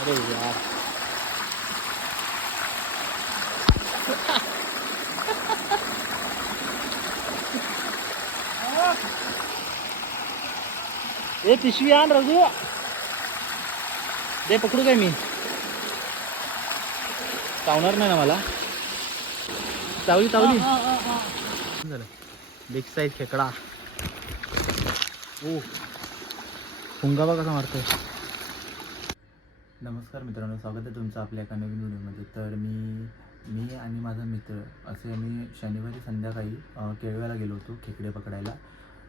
अरे यार. ए पिशवी आण रघु. दे पकडू काय मी? चावणार नाही ना मला? चावली चावली. झालं. बिग साईज खेकडा. ओ. पुंगावा कसा मारतोय. नमस्कार मित्रांनो स्वागत आहे तुमचं आपल्या एका नवीन व्हिडिओमध्ये. तर मी मी आणि माझा मित्र असे आम्ही शनिवारी संध्याकाळी केळव्याला गेलो होतो खेकडे पकडायला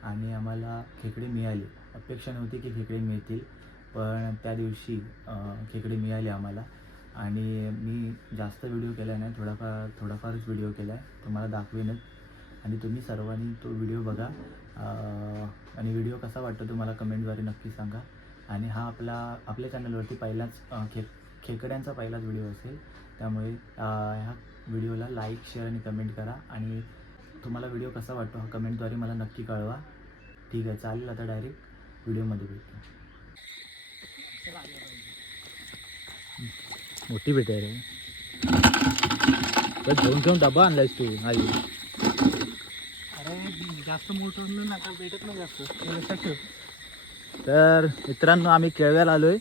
आणि आम्हाला खेकडे मिळाले. अपेक्षा नव्हती की खेकडे मिळतील पण त्या दिवशी खेकडे मिळाले आम्हाला आणि मी जास्त व्हिडिओ केला नाही थोडाफार थोडाफारच व्हिडिओ केला आहे. तुम्हाला दाखवेनच आणि तुम्ही सर्वांनी तो व्हिडिओ बघा. आणि व्हिडिओ कसा वाटतो तुम्हाला कमेंटद्वारे नक्की सांगा. आणि हा आपला आपल्या चॅनलवरती पहिलाच खे खेकड्यांचा पहिलाच व्हिडिओ असेल. त्यामुळे ह्या व्हिडिओला लाईक शेअर आणि कमेंट करा. आणि तुम्हाला व्हिडिओ कसा वाटतो हा कमेंटद्वारे मला नक्की कळवा. ठीक आहे चालेल आता डायरेक्ट व्हिडिओमध्ये भेटतो मोठी भेट आहे रे. घेऊन घेऊन डबा आणलायस तू आई. अरे जास्त मोठं ना आता भेटत नाही जास्त. तर मित्रांनो आम्ही केळव्याला आलोय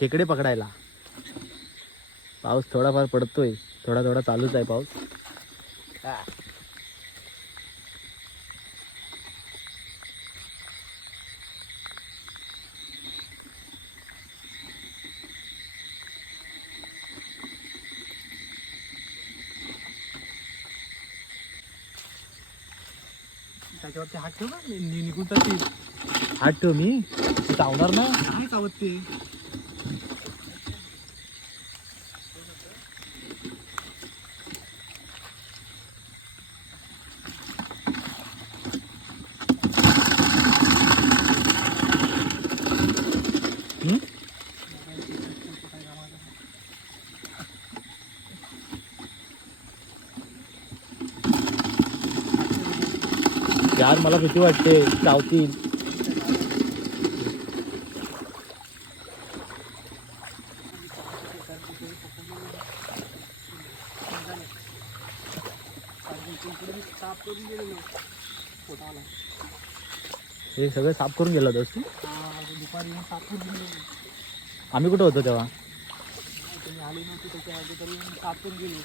खेकडे पकडायला. पाऊस थोडाफार पडतोय. थोडा थोडा चालूच आहे पाऊस. त्याच्यावरती हात ठेव ना निघून जातील. हात ठेव मी. तू चावणार ना? नाही चावत ते? यार मला भीती वाटते. चावतील. ते सगळं साफ करून गेला होतास तू दुपारी येऊन साफ करून आम्ही कुठं होतो तेव्हा? तुम्ही आले नव्हते त्याच्या साफ करून गेलो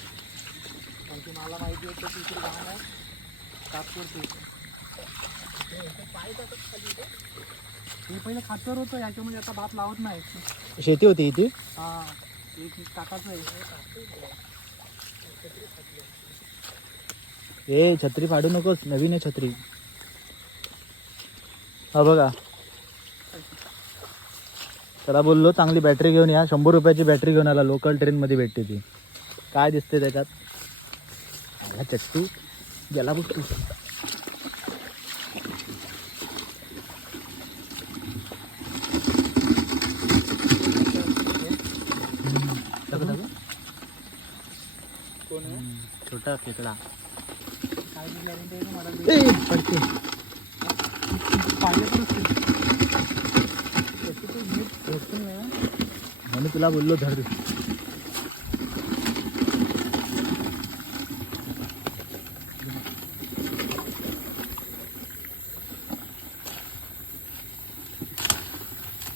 कारण की मला माहिती होतं की इकडे आहे साफ करते पहिलं खातर होतं याच्यामध्ये आता भात लावत नाही शेती होती इथे? हा एक टाकाचं आहे छत्री फाडू नकोस. नवीन आहे छत्री. हा बघा. त्याला बोललो चांगली बॅटरी घेऊन या. शंभर रुपयाची बॅटरी घेऊन आला. लोकल ट्रेनमध्ये भेटते ती. काय दिसते त्याच्यात? आला चट्टू. गेला बघ तू. छोटा खेकडा. काय म्हणून तुला बोललो धर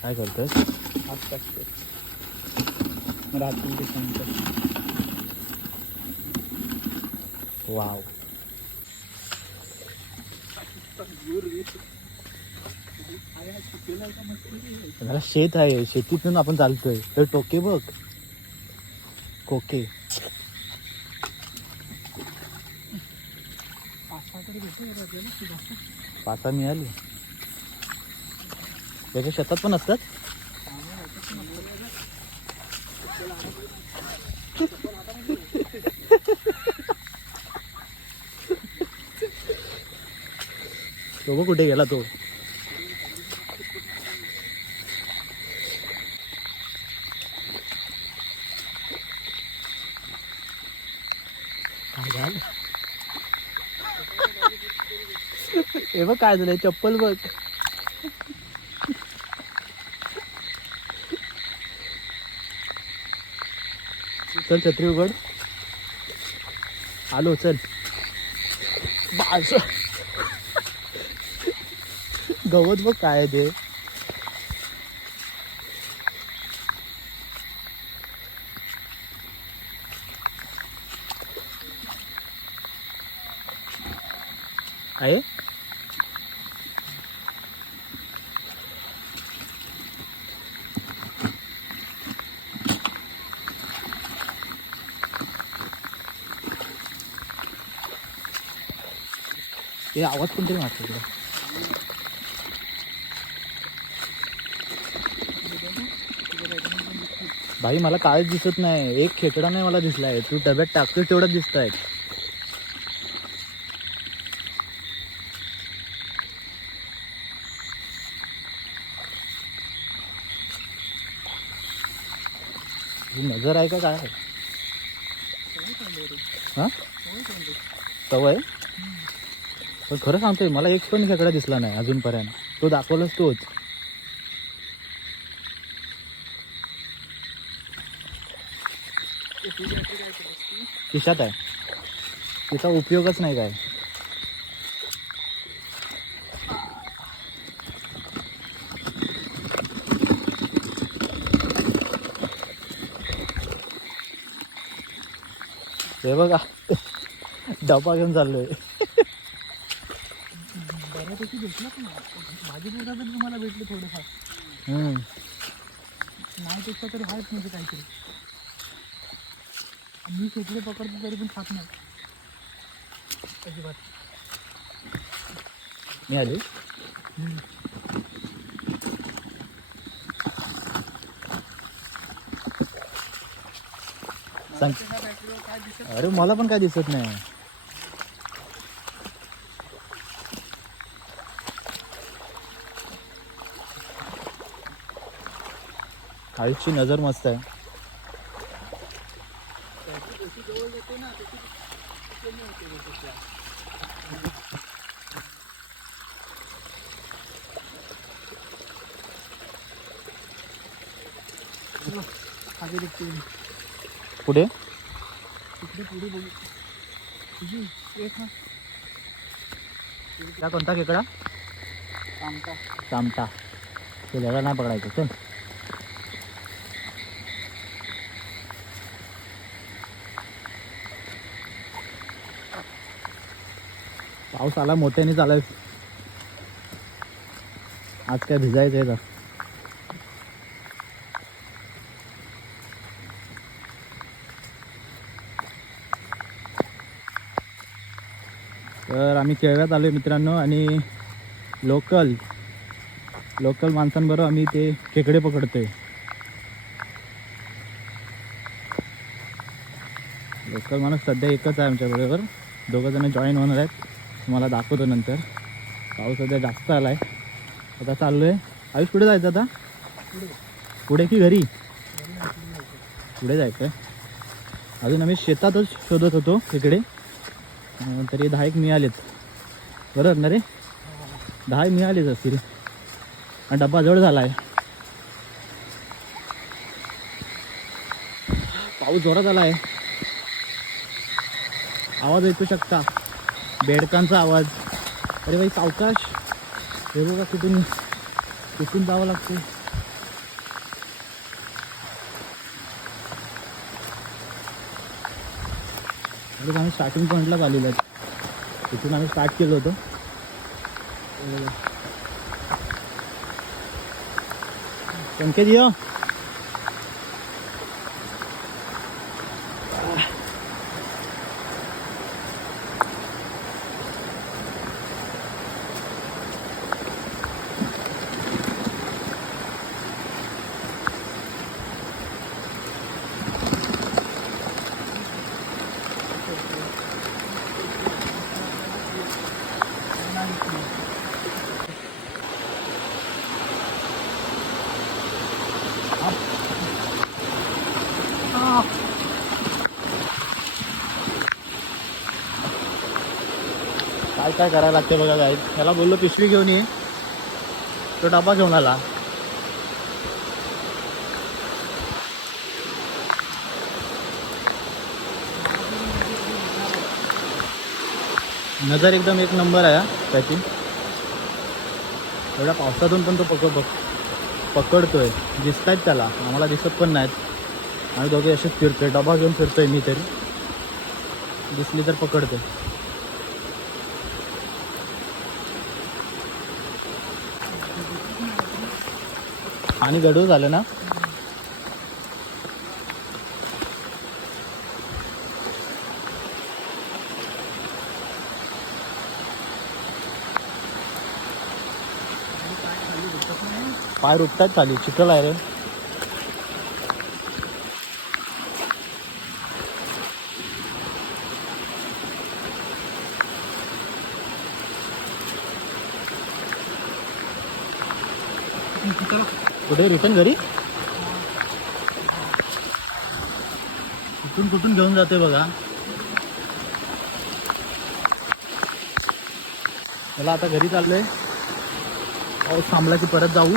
काय करतोय हात टाकतो रात्री सांगतो वाव. मला शेत आहे शेतीतून आपण चालतोय. तर टोके बघ. कोके पाच पाचा मिळाली. त्याच्या शेतात पण असतात? तो कुठे गेला तो. हे बघ काय झालंय चप्पल बघ. चल छत्री उघड. आलो चल. गवत बघ काय ते. आहे. ते आवाज कोणतरी मारतो तुला भाई मला काळच दिसत नाही. एक खेकडा नाही मला दिसलाय. तू डब्यात टाकतोय तेवढंच दिसत आहेत ही नजर आहे का काय? हा? सवय पण खरं सांगतोय मला एक पण खेकडा दिसला नाही अजूनपर्यंत. तो दाखवलाच तोच. खिशात आहे. तिचा उपयोगच नाही काय? हे बघा. डबा घेऊन चाललोय. बऱ्यापैकी भेटला पण माझी पण तुम्हाला भेटले थोडेफार हम्म. नाहीपेक्षा तरी आहेत म्हणजे काहीतरी मी खेकडे पकडतो तरी पण खात नाही अजिबात मी आली सांग काय दिसत अरे मला पण काय दिसत नाही. आयुषची नजर मस्त आहे. कुठे? दिसते पुढे बघू तुझी एक ना कोणता केकडा आमचा चामटा ते जरा नाही पकडायचं चल. पाऊस आला मोठ्याने चालायच. आज काय भिजायचं आहे तर. तर आम्ही केळव्यात आलो मित्रांनो आणि लोकल लोकल माणसांबरोबर आम्ही ते खेकडे पकडतोय. लोकल माणूस सध्या एकच आहे आमच्याबरोबर दोघं जण जॉईन होणार आहेत. तुम्हाला दाखवतो नंतर. पाऊस सध्या जास्त आला आहे आता चाललो आहे आयुष कुठे जायचं आता? पुढे की घरी? पुढे जायचं आहे अजून आम्ही शेतातच शोधत होतो खेकडे. तरी दहा एक मिळालेत. बरोबर ना रे? दहा एक मिळालेच असतील. आणि डब्बा जवळ झाला आहे पाऊस जोरात आला आहे आवाज ऐकू शकता. बेडकांचा आवाज. अरे बाई सावकाश. हे बघा कुठून कुठून जावं लागते अरे आम्ही स्टार्टिंग पॉईंटलाच आलेलो आहे. तिथून आम्ही स्टार्ट केलं होतं. पंकज ये. काय करायला लागते बघा जाईल त्याला बोललो पिशवी घेऊन ये. तो डबा घेऊन आला. नजर एकदम एक नंबर आहे त्याची. एवढ्या पावसातून पण तो पक पकडतोय. दिसत आहेत त्याला. आम्हाला दिसत पण नाहीत. आम्ही दोघे असेच फिरतोय. डबा घेऊन फिरतोय मी तरी. दिसली तर पकडतोय. आणि गडू झालं ना? पाय रुपतात चालू चिखल आहे रे. कुठे रिटर्न घरी. कुठून कुठून घेऊन जाते बघा. मला आता घरी चाललंय. पाऊस थांबला की परत जाऊ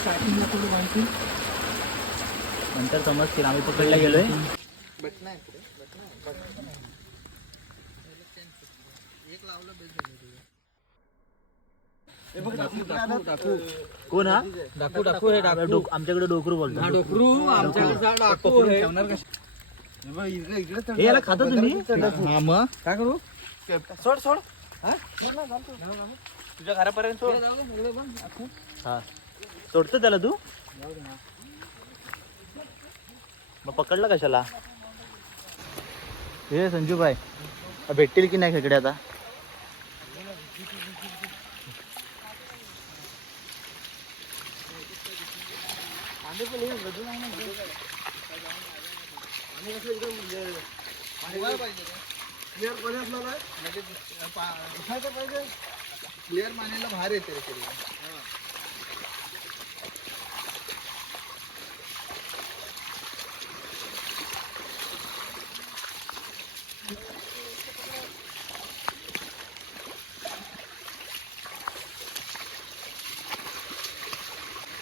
स्टार्टिंगला थोडं माहिती नंतर समजतील. आम्ही पकडला गेलोय कोण हा? डाकू डाकू हे डाकू डोक- आमच्याकडे डोकरू बोलतो डोकरू. आमच्याकडे डाकू याला खाता तुम्ही? हा मग? काय करू? सोड सोड. तुझ्या घरापर्यंत सोड. हा सोडतो त्याला तू? मग पकडला कशाला? हे संजूबाई भेटतील की नाही खेकडे आता? क्लिअर पाण्याला भार येते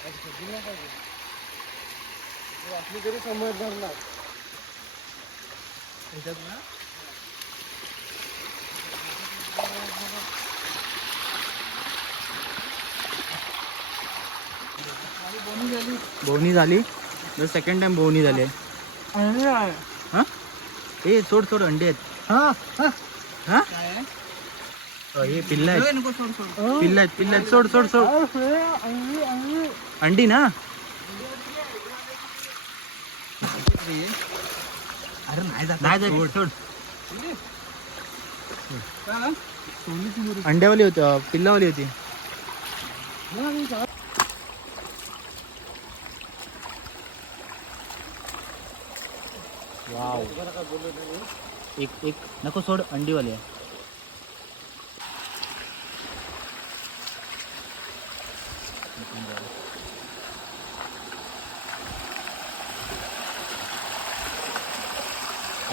रे तरी आपली तरी समजणार ना बोवणी झाली सेकंड टाइम बोवणी झाली आहे हा? हे सोड सोड अंडे आहेत. हा अ, हे? पिल्ला आहेत. सोड सोड. पिल्ला आहेत पिल्ला आहेत. सोड सोड सोड. अंडी ना? अरे नाही जात. नाही जात, सोड. मुरी. अंड्यावाली होती अ, पिल्लावाली होती. वाव. एक एक. नको सोड अंडीवाली आहे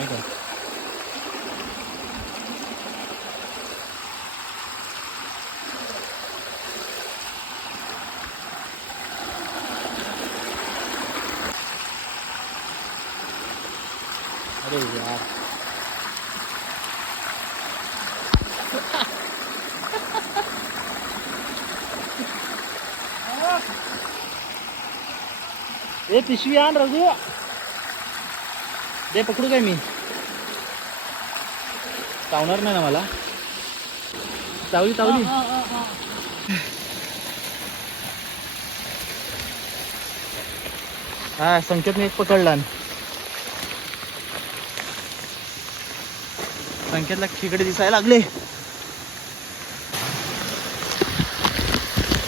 का? अरे यार ए पिशवी आण रघु दे पकडू काय मी? चावणार नाही ना मला. चावली चावली. हा संकेतने एक पकडला संकेतला खिकडे दिसायला लागले.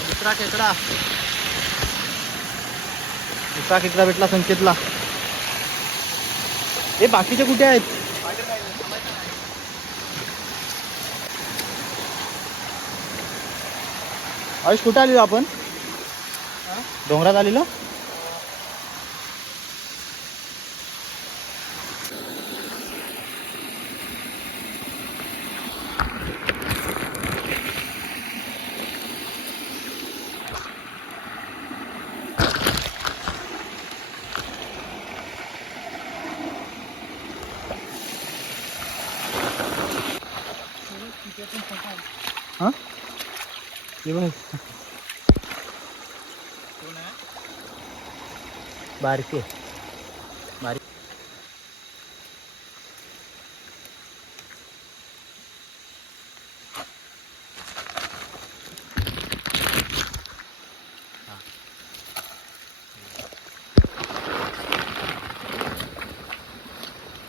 दुसरा खेकडा. दुसरा खेकडा भेटला संकेतला? हे बाकीचे कुठे आहेत? आयुष कुठे आलेलो आपण? डोंगरात आलेलो? हे बघ. बारके. बारीक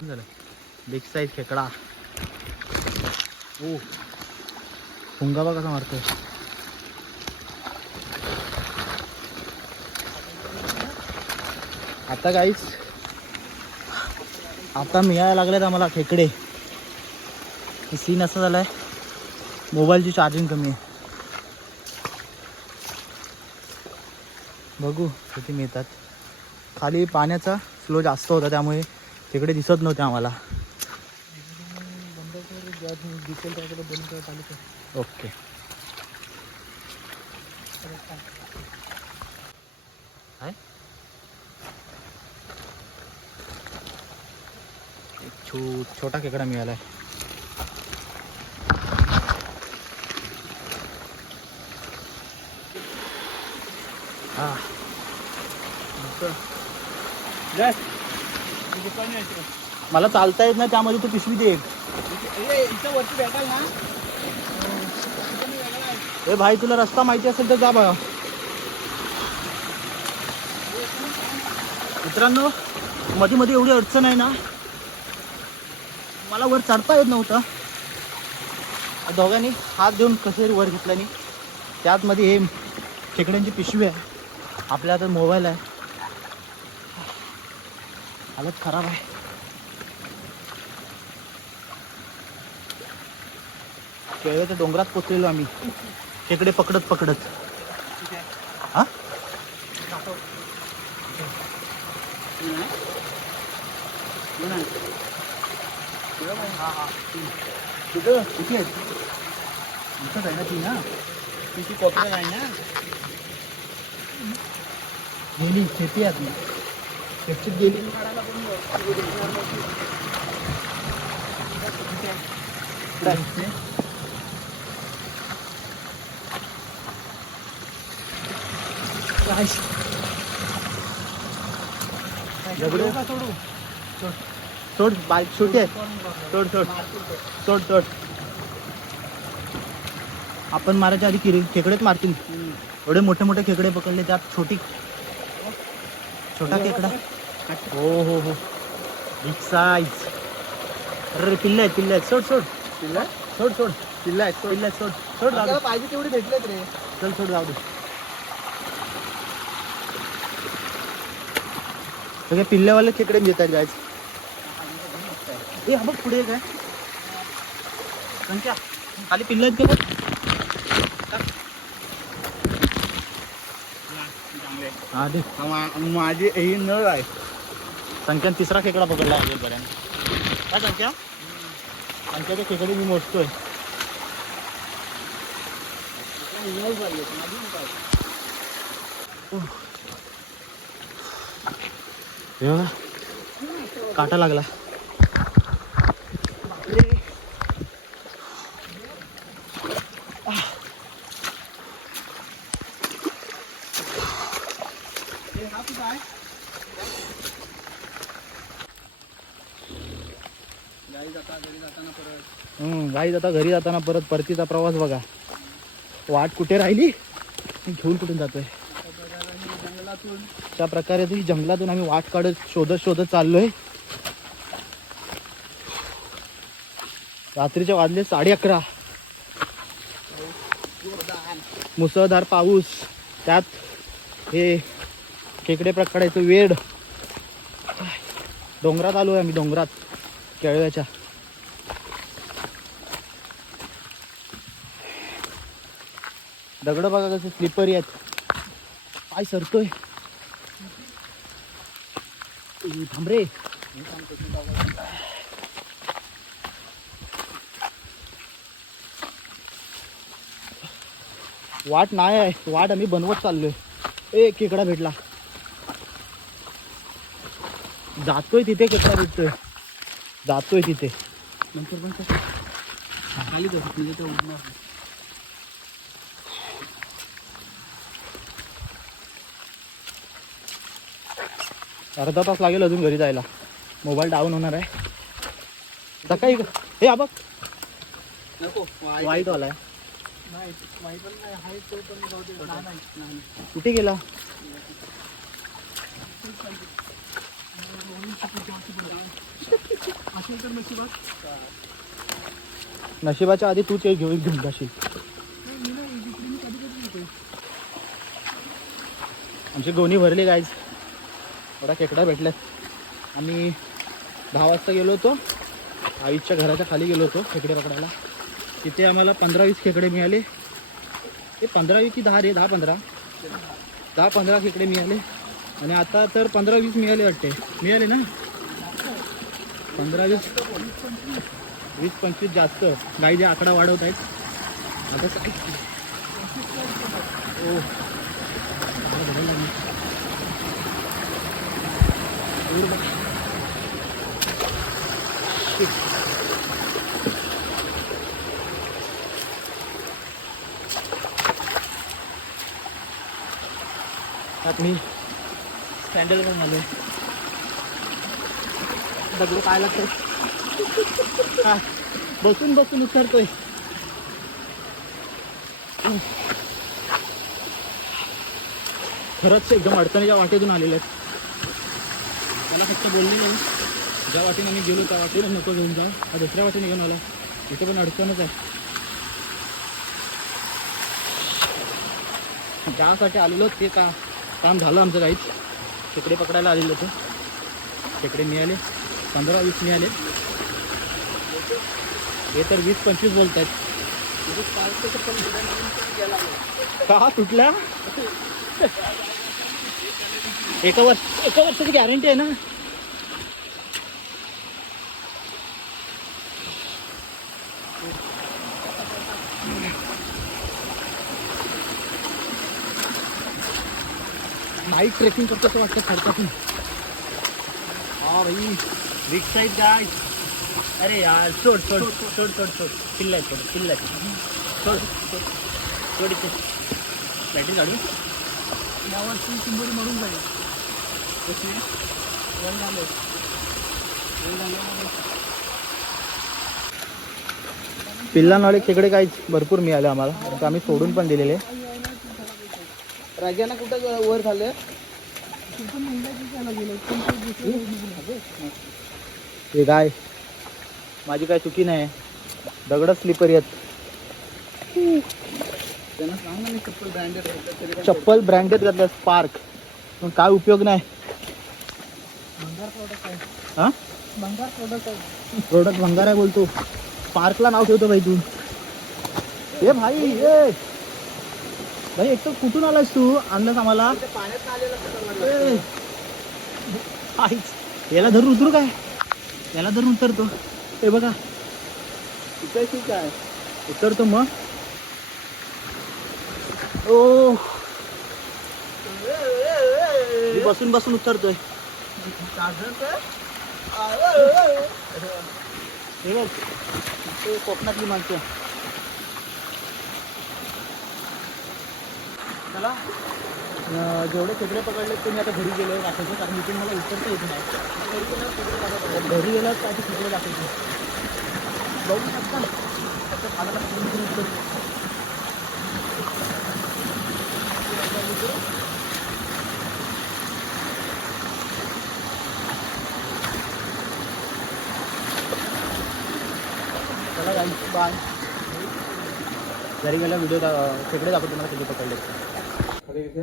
झालं. बिग साईज खेकडा. ओ. फुंगा बघा कसा मारतोय. आता काहीच आता मिळायला लागलेत आम्हाला खेकडे. सीन असा आहे मोबाईलची चार्जिंग कमी आहे. बघू किती मिळतात. खाली पाण्याचा फ्लो जास्त होता त्यामुळे तिकडे दिसत नव्हते आम्हाला. ओके आहे एक छो छोटा खेकडा मिळाला आहे हा. मला चालता येत नाही त्यामध्ये तू पिशवी दे ए भाई तुला रस्ता माहिती असेल तर जा बघा मित्रांनो मध्ये मध्ये एवढी अडचण आहे ना मला वर चढता येत नव्हतं. दोघांनी हात देऊन कसेरी वर घेतल्याने त्यात मध्ये हे खेकड्यांची पिशवी आहे. आपल्या हातात मोबाईल आहे. हालत खराब आहे. केळव्याच्या डोंगरात पोचलेलो आम्ही. खेकडे पकडत पकडत. हा? कुठं किती आहेत इथं आहे ना ती ना तिची कोपऱ्यात आहे ना गेली शेती आहे आपली शेतीत गेली दगडं? का सोडू सोड बाईक छोटी आहे सोड सोड. सोड सोड. आपण मारायच्या आधी किरे खेकडेच मारतील. एवढे मोठे मोठे खेकडे पकडले त्यात छोटी छोटा खेकडा. हो हो हो. बिग साईज अरे पिल्ले आहेत पिल्ले आहेत. सोड सोड. तिला सोड सोड. पिल्ले आहेत पिल्ले आहेत सोड. सोड दे. पाहिजे तेवढी भेटलेत रे. चल सोड जाऊ दे. सगळे पिल्ल्यावाले खेकडे मिळतात गायच ए हा बघ पुढे काय संख्या खाली पिल्ल आहेत का हा दे. माझी ही नळ आहे. संख्या तिसरा खेकडा पकडला आहे पर्यंत काय संख्या? संख्याच्या खेकडे मी मोजतोय. हे काटा लागला. गाईज आता घरी जाताना परत परतीचा प्रवास बघा. वाट कुठे राहिली? घेऊन कुठून जातोय? त्या प्रकारे ती जंगलातून आम्ही वाट काढत शोधत शोधत चाललोय. रात्रीचे वाजले साडे अकरा. मुसळधार पाऊस. त्यात हे खेकडे प्रकारायचं वेड. डोंगरात आलोय आम्ही डोंगरात केळव्याच्या. दगड बघा कसे स्लिपरी आहेत. पाय सरतोय. ए, थांब रे. वाट नाही आहे. वाट आम्ही बनवत चाललोय. ए केकडा भेटला. जातोय तिथे केकडा भेटतोय. जातोय तिथे. नंतर पण कसं? खाली बस म्हणजे ते उडणार अर्धा तास लागेल अजून घरी जायला. मोबाईल डाऊन होणार आहे. सकाळी हे हा बघ. नको वाईट. वाला. कुठे गेला? नशिबाच्या आधी तूच घेऊन घेऊन जाशील. आमची गोणी भरली गाईज थोडा खेकडा भेटल्यात आम्ही दहा वाजता गेलो होतो. आईच्या घराच्या खाली गेलो होतो खेकडे पकडायला. तिथे आम्हाला पंधरा वीस खेकडे मिळाले. ते पंधरा की दहा रे दहा पंधरा. दहा पंधरा खेकडे मिळाले. आणि आता तर पंधरा वीस मिळाले वाटते. मिळाले ना? पंधरा वीस वीस पंचवीस जास्त. गाई जे आकडा वाढवत आहेत. आता ओ त्यात मी सँडल पण आलो दगड काय लागतं हा, बसून बसून उतरतोय. खरंच एकदम अडचणीच्या वाटेतून आलेले आहेत. त्याला फक्त बोललेलं ज्या वाटेने आम्ही गेलो त्या वाटेला नको घेऊन जा. हा दुसऱ्या वाटेने घेऊन आला. इथे पण अडचणच आहे. ज्यासाठी आलेलो ते का काम झालं आमचं काहीच. खेकडे पकडायला आलेलो होतं. खेकडे मिळाले. पंधरा वीस मिळाले. हे तर वीस पंचवीस बोलत आहेत का? तुटल्या एका वर्ष एका वर्षाची गॅरंटी आहे ना? नाईट ट्रेकिंग करतो असं वाटतं खडकातून. हा भाई रिक्स आहेत काय अरे यार सोड सोड सोड सोड सोड. किल्ला सोड किल्ला सोड सोड. इथे. बॅटरी काढू? यावर्षी शिंबोरी मरून जाईल. कशी वय झालं. वय झाल्यामुळे पिल्लांवाले खेकडे काही भरपूर मिळाले आम्हाला. आम्ही सोडून पण दिलेले. राग्याना कुठं वर झालं? हे काय? माझी काय चुकी नाही. दगड स्लिपर येत चप्पल ब्रँडेड चप्पल घातलं स्पार्क पण काय उपयोग नाही. हा? भंगार प्रोडक्ट भंगार आहे बोलतो. स्पार्कला नाव ठेवतो भाई तू. ए भाई ए! भाई एक तर कुठून आलायस तू? आणलंस आम्हाला. आईच. याला धरून उतरू काय? याला धरून उतरतो. हे बघा. तिथे ठीक आहे उतरतो मग. ओ बसून बसून उतरतोय. हे बघ. कोकणातली माणसं. चला. जेवढे खेकडे पकडले ते मी आता घरी गेलो दाखवतो कारण इथून मला उतरता येत नाही. घरी गेलं तर आधी खेकडे दाखवतो. बघू शकता फक्त खाण्याला उतरतो. बाय घरी गेला व्हिडिओ खेकडे दाखवतो मला किती पकडले. इथे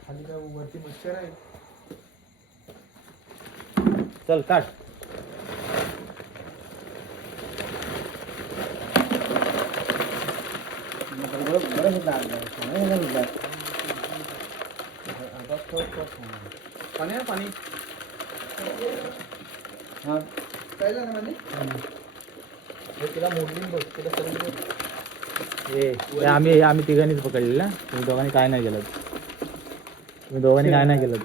खाली काय वरती मच्छर आहे? चल काट पाणी आहे पाणी. हा. काय झालं म्हणजे तिला मोडली बघ तिला सर्व हे आम्ही आम्ही तिघांनीच पकडलेलं तुम्ही दोघांनी काय नाही केलं. तुम्ही दोघांनी काय नाही केलं.